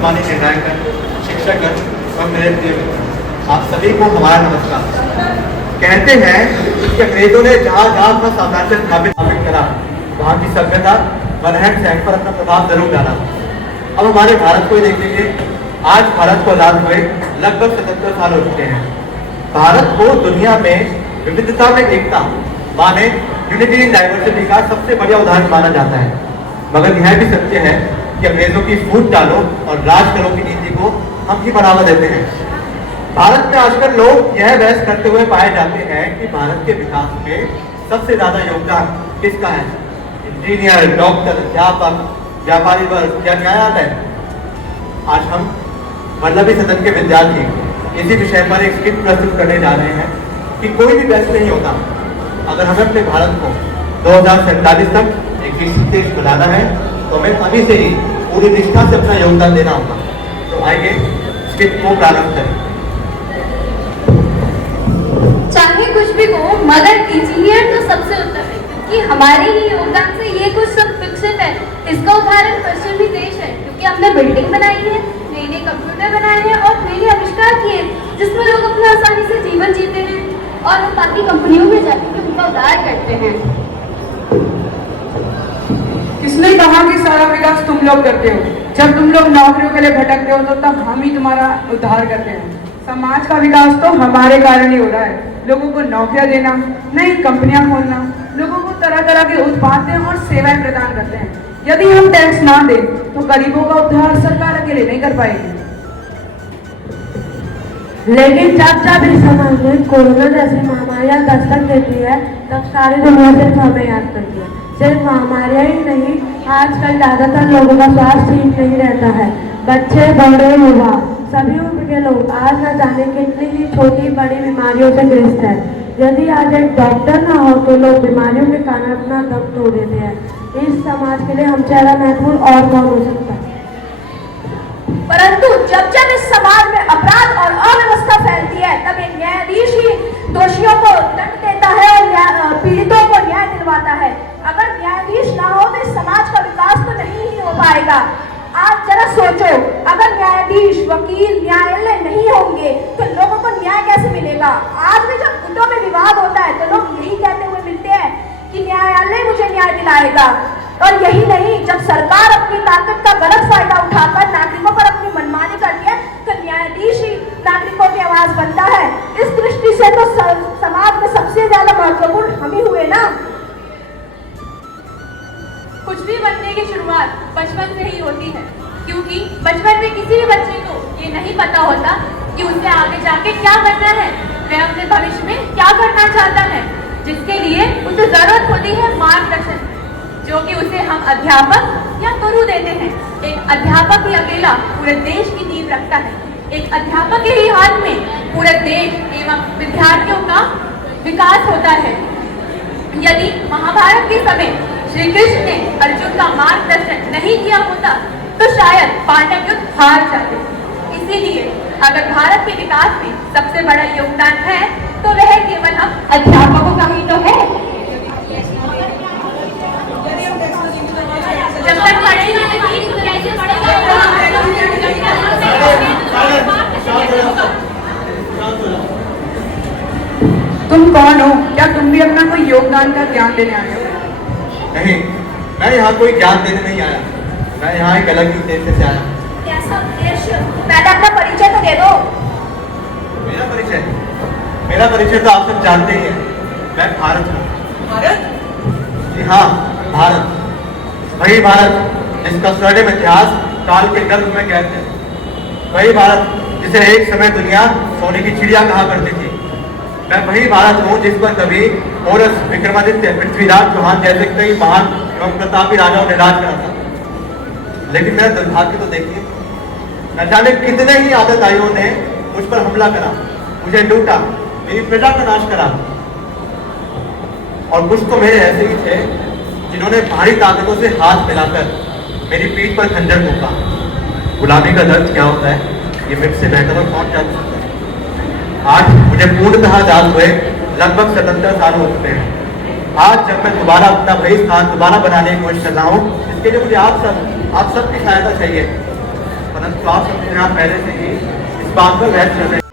सम्मानित निर्णायक, शिक्षकगण और मेरे प्रिय मित्र, आप सभी को हमारा नमस्कार। कहते हैं कि अंग्रेजों ने जहाँ जहाँ अपना साम्राज्य स्थापित करा, वहाँ की सभ्यता व रहन सहन पर अपना प्रभाव जरूर डाला। अब हमारे भारत को ही देख लीजिए, आज भारत को आजाद हुए लगभग 77 साल हो चुके हैं। भारत को दुनिया में विविधता में एकता माने यूनिटी इन डाइवर्सिटी का सबसे बढ़िया उदाहरण माना जाता है। मगर यह भी सत्य है कि अंग्रेजों की फूट डालो और राज करो की नीति को हम ही बढ़ावा देते हैं। भारत में आजकल लोग यह बहस करते हुए पाए जाते हैं कि भारत के विकास में सबसे ज्यादा योगदान किसका है, इंजीनियर, डॉक्टर, अध्यापक, व्यापारी वर्ग या न्यायालय। आज हम वल्लभी सदन के विद्यार्थी इसी विषय पर एक स्क्रिप्ट प्रस्तुत करने जा रहे हैं कि कोई भी बहस नहीं होता। अगर हमें अपने भारत को 2047 तक एक विकसित देश बनाना है तो हमें अभी से ही पूरी निष्ठा से अपना योगदान देना होगा। तो आइए स्क्रिप्ट को प्रारंभ करें। चाहे कुछ भी हो, मगर इंजीनियर तो सबसे उत्तम है, क्योंकि हमारे ही योगदान से ये कुछ सब विकसित है। इसका उदाहरण पश्चिमी देश है, क्योंकि हमने बिल्डिंग बनाई है, नए नए कंप्यूटर बनाए हैं और नए नए आविष्कार किए, जिसमें लोग अपना आसानी से जीवन जीते हैं और हम बाकी कंपनियों में जाकर उनका उद्धार करते हैं। किसने कहा कि सारा विकास तुम लोग करते हो? जब तुम लोग नौकरियों के लिए भटकते हो तो तब हम ही तुम्हारा उद्धार करते हैं। समाज का विकास तो हमारे कारण ही हो रहा है। लोगों को नौकरियां देना, नई कंपनियां खोलना, लोगों को तरह तरह के उत्पाद और सेवाएं प्रदान करते हैं। यदि हम टैक्स ना दें तो गरीबों का उद्धार सरकार अकेले नहीं कर पाएगी। लेकिन जब जब इस समाज में कोरोना जैसी महामारियां दस्तक देती है, तब सारी दुनिया सिर्फ हमें याद करती है। सिर्फ महामारियां ही नहीं, आजकल ज्यादातर लोगों का स्वास्थ्य ठीक नहीं रहता है। बच्चे, बड़े, युवा, सभी उम्र के लोग आज न जाने कितनी ही छोटी बड़ी बीमारियों से ग्रस्त है। यदि आज एक डॉक्टर ना हो तो लोग बीमारियों के कारण अपना दम तोड़ देते हैं। इस समाज के लिए हमसे ज्यादा महत्वपूर्ण और कौन हो सकता है? परंतु जब जब इस समाज में अपराध और अव्यवस्था फैलती है, तब एक न्यायाधीश ही दोषियों को दंड देता है और पीड़ितों को न्याय दिलवाता है। अगर न्यायाधीश ना हो तो इस समाज का विकास तो नहीं ही हो पाएगा। आज जरा सोचो, अगर न्यायाधीश, वकील, न्यायालय नहीं होंगे तो लोगों को न्याय कैसे मिलेगा? आज भी जब गुटों में विवाद होता है तो लोग यही कहते हुए मिलते हैं कि न्यायालय मुझे न्याय दिलाएगा। और यही नहीं, जब सरकार अपनी ताकत का गलत फायदा उठाकर नागरिकों पर अपनी मनमानी करती है तो न्यायाधीश ही नागरिकों की आवाज बनता है। इस दृष्टि से तो समाज में सबसे ज्यादा महत्वपूर्ण हम ही हुए ना। कुछ भी बनने की शुरुआत बचपन से ही होती है, क्योंकि बचपन में किसी भी बच्चे को ये नहीं पता होता कि उसे आगे जाके क्या करना है, वह अपने भविष्य में क्या करना चाहता है, जिसके लिए उसे जरूरत होती है मार्गदर्शन, जो कि उसे हम अध्यापक या गुरु देते हैं। एक अध्यापक ही अकेला पूरे देश की नींव रखता है। एक अध्यापक के ही हाथ में पूरे देश एवं विद्यार्थियों का विकास होता है। यदि महाभारत के समय श्री कृष्ण ने अर्जुन का मार्गदर्शन नहीं किया होता तो शायद पांडव युद्ध हार जाते। इसीलिए अगर भारत के विकास में सबसे बड़ा योगदान है तो वह केवल हम अध्यापकों का ही तो है। जब तक पढ़ेगा नहीं तो कैसे पढ़ेगा? तुम कौन हो? क्या तुम भी अपना कोई योगदान का ज्ञान देने आए हो? नहीं, मैं यहाँ कोई ज्ञान देने नहीं आया। मैं यहाँ एक अलग ही उद्देश्य से आया। कैसा उद्देश्य? पहले अपना परिचय तो दे दो। मेरा परिचय तो आप सब जानते ही हैं। मैं भारत हूँ। भारत? जी हाँ, भारत। वही भारत जिसका स्वर्णिम इतिहास काल के गर्भ में कहते हैं। वही भारत जिसे एक समय दुनिया सोने की चिड़िया कहा करती थी। मैं वही भारत हूँ जिस पर कभी होरस, विक्रमादित्य, पृथ्वीराज चौहान जैसे कई महान एवं प्रतापी राजाओं ने राज करा था। लेकिन मेरा दुर्भाग्य तो देखिए, न जाने कितने ही आतताइयों ने मुझ पर हमला करा, मुझे लूटा, मेरी प्रजा का नाश करा। और कुछ तो मेरे ऐसे ही थे जिन्होंने भारी ताकतों से हाथ मिलाकर मेरी पीठ पर खंजर फूंका। गुलामी का दर्द क्या होता है ये मुझसे बेहतर और कौन जान सकता है। आज मुझे पूर्णतः आजाद हुए लगभग 77 साल हो चुके हैं। आज जब मैं दोबारा अपना वही स्थान दोबारा बनाने की कोशिश कर रहा हूँ, इसके लिए मुझे आप सबकी सहायता चाहिए। परंतु आप सब यहाँ पहले से ही इस बात पर बहस चल रहे हैं।